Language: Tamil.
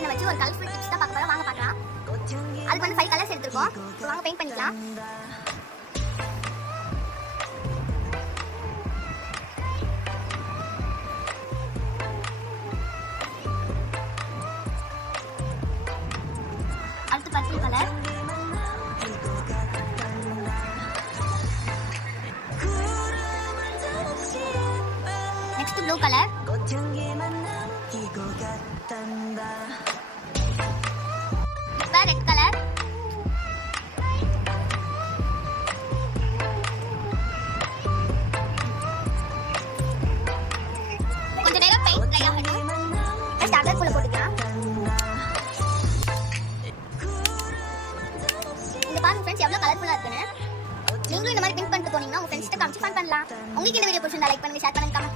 பின்ன வச்சு ஒரு கலர்ஃபுல் டிப்ஸ் தான் பார்க்க போறோம். வாங்க பார்க்கலாம். அதுக்கு வந்து 5 கலர்ஸ் எடுத்துருக்கோம். வாங்க பெயிண்ட் பண்ணிக்கலாம். அடுத்து purple colour, next blue colour, இப்போ ரெட் கலர், கொஞ்ச நேரம் பெயிண்ட் ட்ரை ஆகட்டும். ஃபர்ஸ்ட் அகர்க்குள்ள போட்டுக்கலாம். இந்த பாருங்க ஃப்ரெண்ட்ஸ் எவ்வளவு கலர்ஃபுல்லா இருக்குன்னு. நீங்களும் இந்த மாதிரி பிங்க் பண்ணிட்டு போனீங்கன்னா உங்க ஃப்ரெண்ட்ஸ்ட்ட காமிச்சு ஃபன் பண்ணலாம். உங்களுக்கு இந்த வீடியோ பிடிச்சிருந்தா லைக் பண்ணுங்க, ஷேர் பண்ணுங்க, கமெண்ட்